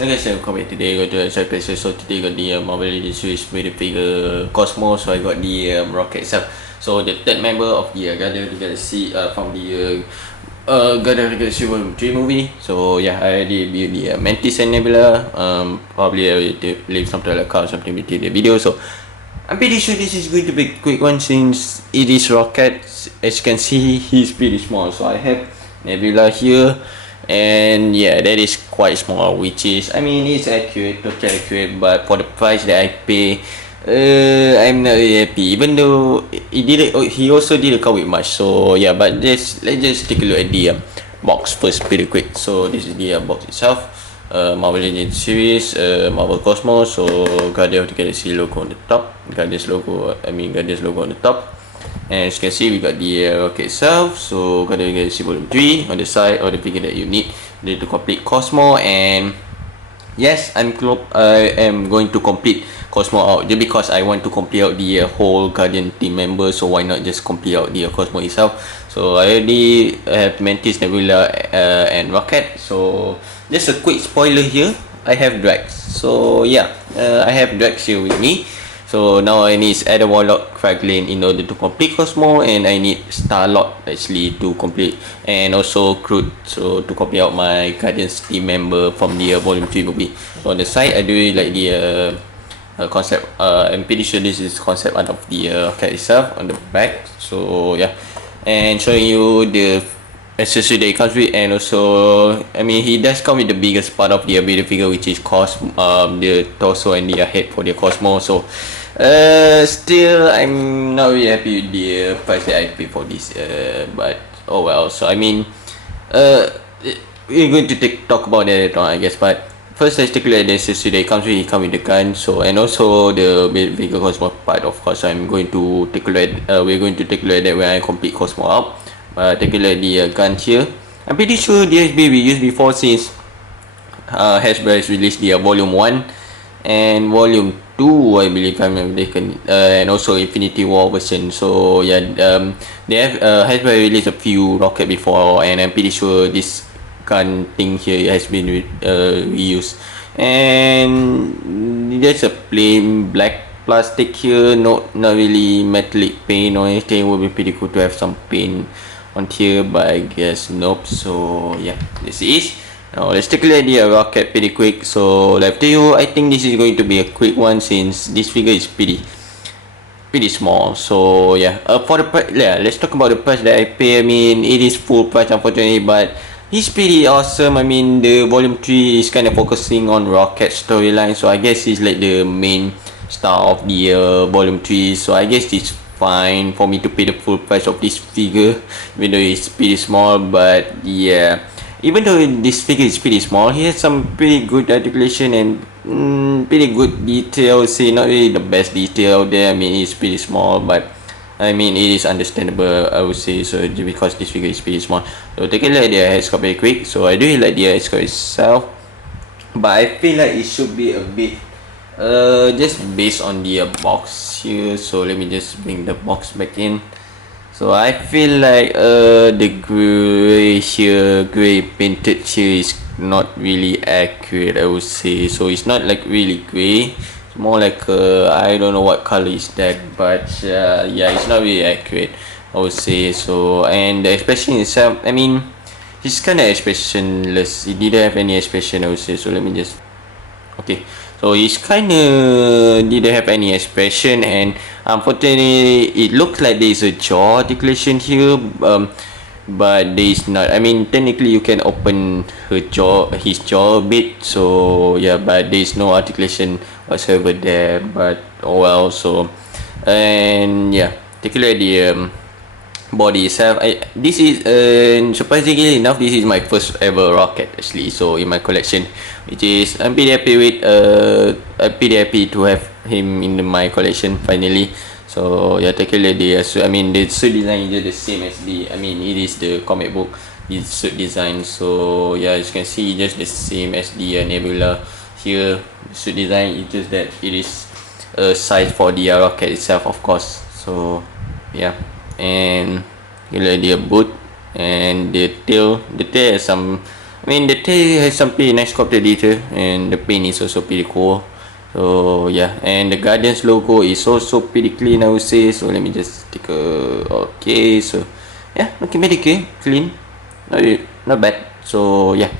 Hey guys, I'm coming today. Got the surprise. So today got the Marvel Legends Series BAF Cosmo. So I got the rocket itself. So the third member of the Guardian of the Galaxy from the Guardian of the Galaxy Vol.3 movie. So yeah, I already built the Mantis and Nebula. Probably I will leave some trailer card or something between the video. So I'm pretty sure this is going to be a quick one since it is rocket. As you can see, he's pretty small. So I have Nebula here. And yeah, that is quite small, which is, I mean, it's accurate, totally accurate, but for the price that I pay, I'm not really happy. Even though he also didn't come with much. So yeah, but let's just take a look at the box first, pretty quick. So this is the box itself. Marvel Legends Series, Marvel Cosmo. So Guardian of the Galaxy logo on the top, Guardians logo on the top. And as you can see, we got the rocket itself. So got the Galaxy Vol.3 on the side, or the figure that you need to complete Cosmo. And yes, I am going to complete Cosmo out just because I want to complete out the whole Guardian team member. So why not just complete out the Cosmo itself? So I already have Mantis, Nebula, and Rocket. So just a quick spoiler here, I have Drax. So yeah, I have Drax here with me. So now I need Ada Warlock, Kraglin in order to complete Cosmo, and I need Starlord actually to complete, and also Groot, so to complete out my Guardians team member from the Volume 3 movie. So on the side, I do really like the concept. I'm pretty sure this is concept art of the cat itself on the back. So yeah, and showing you the accessory that it comes with, and also I mean he does come with the biggest part of the video figure, which is the torso and the head for the Cosmo. So still I'm not really happy with the price that I pay for this, but oh well. So I mean we're going to talk about that later on, I guess, but first let's take a look at the accessory that it comes with. It comes with the gun, so, and also the bigger Cosmo part, of course. I'm going to take a look at we're going to take a look at that when I complete Cosmo out. Take a look at the gun here. I'm pretty sure the DSB we used before, since Hasbro has released the Volume 1 and Volume 2, I believe, and also Infinity War version. So yeah, they have Hasbro released a few rocket before, and I'm pretty sure this gun thing here has been reused. And there's a plain black plastic here, not really metallic paint or anything. It would be pretty cool to have some paint on here, but I guess nope. So yeah, this is. Now let's take a look at the rocket pretty quick. So like to you, I think this is going to be a quick one since this figure is pretty small. So yeah, for the price, yeah, let's talk about the price that I pay. I mean, it is full price unfortunately, but he's pretty awesome. I mean, the Volume 3 is kind of focusing on Rocket storyline, so I guess he's like the main star of the Volume 3. So I guess it's fine for me to pay the full price of this figure, even though it's pretty small. But yeah, even though this figure is pretty small, he has some pretty good articulation and pretty good detail. Say not really the best detail out there. I mean, it's pretty small, but I mean it is understandable, I would say. So just because this figure is pretty small. So take a look at the head sculpt very quick. So I do really like the head sculpt itself, but I feel like it should be a bit just based on the box here. So let me just bring the box back in. So I feel like the gray painted here is not really accurate, I would say. So it's not like really gray, it's more like I don't know what color is that, but yeah, it's not really accurate, I would say. So, and the expression itself, I mean, he's kind of expressionless. He didn't have any expression, I would say. So let me just, okay, so he's kind of didn't have any expression, and unfortunately it looks like there is a jaw articulation here, but there is not. I mean, technically you can open his jaw a bit. So yeah, but there is no articulation whatsoever there. But oh well. So, and yeah, take a look at the body itself. This is surprisingly enough, this is my first ever rocket actually, so in my collection, which is I'm pretty happy with. I'm pretty happy to have him in my collection finally. So yeah, take a look at the so I mean the suit design is just the same as the, I mean it is the comic book, the suit design. So yeah, as you can see, just the same as the Nebula here. The suit design is just that it is a size for the rocket itself, of course. So yeah, and you look at the boot. and the tail has some, the tail has some pretty nice sculpted detail, and the paint is also pretty cool. So yeah, and the Guardians logo is also pretty clean, I would say. So let me just take a, okay, so yeah, looking very clean, not bad. So yeah,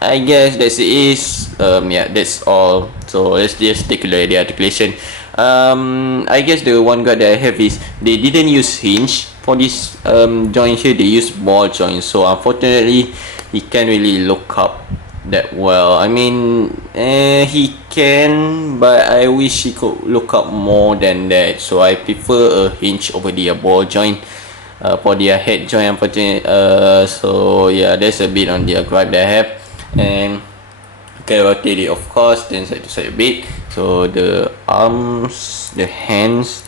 I guess that's it is, yeah, that's all. So let's just take a look at the articulation. I guess the one guard that I have is they didn't use hinge for this joint here. They use ball joint, so unfortunately he can't really look up that well. He can, but I wish he could look up more than that. So I prefer a hinge over the ball joint for their head joint, unfortunately. So yeah, that's a bit on the gripe that I have. And okay, rotate it, of course, then side to side a bit. So the arms, the hands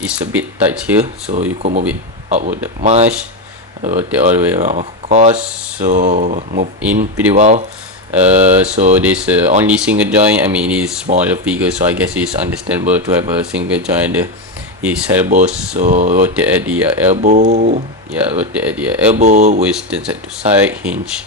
is a bit tight here, so you can move it outward that much. Rotate all the way around, of course, so move in pretty well. So this only single joint. It is smaller figure, so I guess it's understandable to have a single joint at his elbows. So rotate at the elbow. Yeah, rotate at the elbow, waist turn side to side, hinge.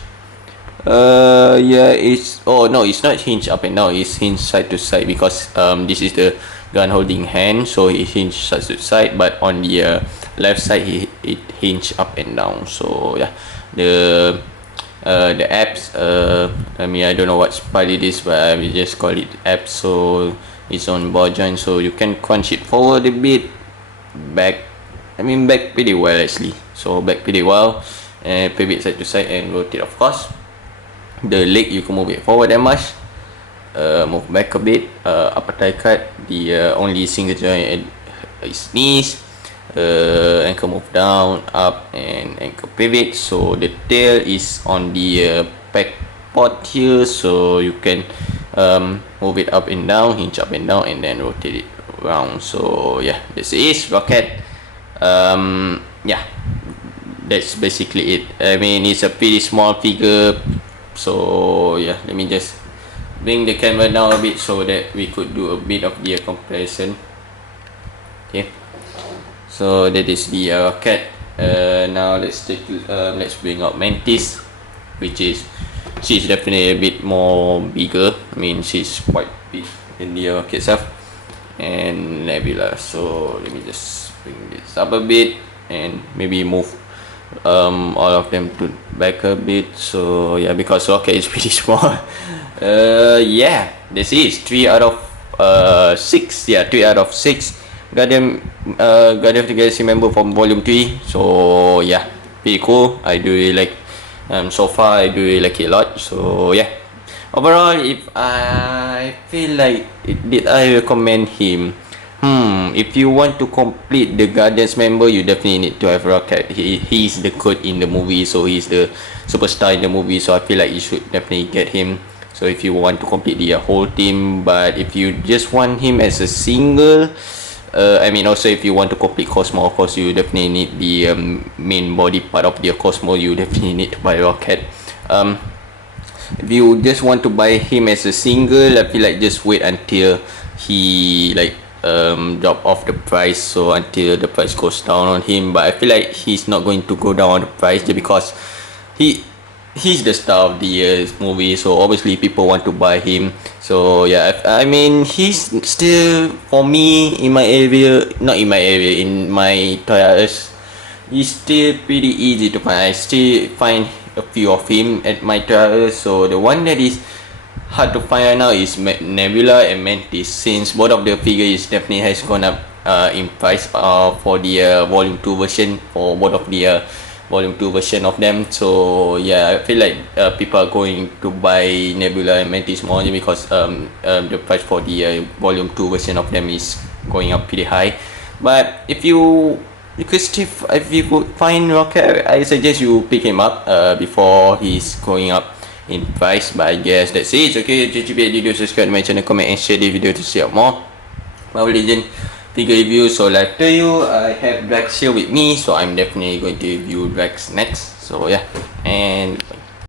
Yeah, it's not hinge up and down, it's hinge side to side, because this is the gun holding hand, so it hinge side to side, but on the left side it hinge up and down. So yeah, the abs, I don't know what part it is, but I will just call it abs. So it's on ball joint, so you can crunch it forward a bit, back pretty well actually. So back pretty well, and pivot side to side and rotate, of course. The leg, you can move it forward that much, move back a bit, upper thigh cut, the only single joint at his knees, ankle move down, up, and ankle pivot. So the tail is on the back part here, so you can move it up and down, hinge up and down, and then rotate it around. So yeah, this is Rocket. Yeah, that's basically it. It's a pretty small figure. So yeah, let me just bring the camera down a bit so that we could do a bit of the comparison. Okay, so that is the cat. Now let's bring out Mantis, which is, she's definitely a bit more bigger. She's quite big in the rocket itself. And Nebula. So let me just bring this up a bit and maybe move all of them to back a bit. So yeah, because rocket is pretty small. Yeah, this is 3 out of 6. Yeah, 3 out of 6 Guardian of the Galaxy member from volume 3. So yeah, pretty cool. I do really like, so far I do really like it a lot. So yeah, overall, if I feel like, did I recommend him? If you want to complete the Guardians member, you definitely need to have Rocket. He's the code in the movie, so he's the superstar in the movie. So I feel like you should definitely get him. So if you want to complete the whole team, but if you just want him as a single, also if you want to complete Cosmo, of course you definitely need the main body part of the Cosmo. You definitely need to buy Rocket. If you just want to buy him as a single, I feel like just wait until he drop off the price, so until the price goes down on him. But I feel like he's not going to go down on the price just because he's the star of the movie, so obviously people want to buy him. So yeah, he's still, for me, in my area, not in my area, in my Toys, he's still pretty easy to find. I still find a few of him at my Toys. So the one that is hard to find right now is Nebula and Mantis, since both of the figures definitely has gone up in price for the volume 2 version, for both of the volume 2 version of them. So yeah, I feel like people are going to buy Nebula and Mantis more because the price for the volume 2 version of them is going up pretty high. But if you could find Rocket, I suggest you pick him up before he's going up in price. But I guess that's it. Okay, video, subscribe to my channel, comment and share the video to see out more Marvel Legends figure review. So like I tell you, I have Drax here with me, so I'm definitely going to review Drax next. So yeah, and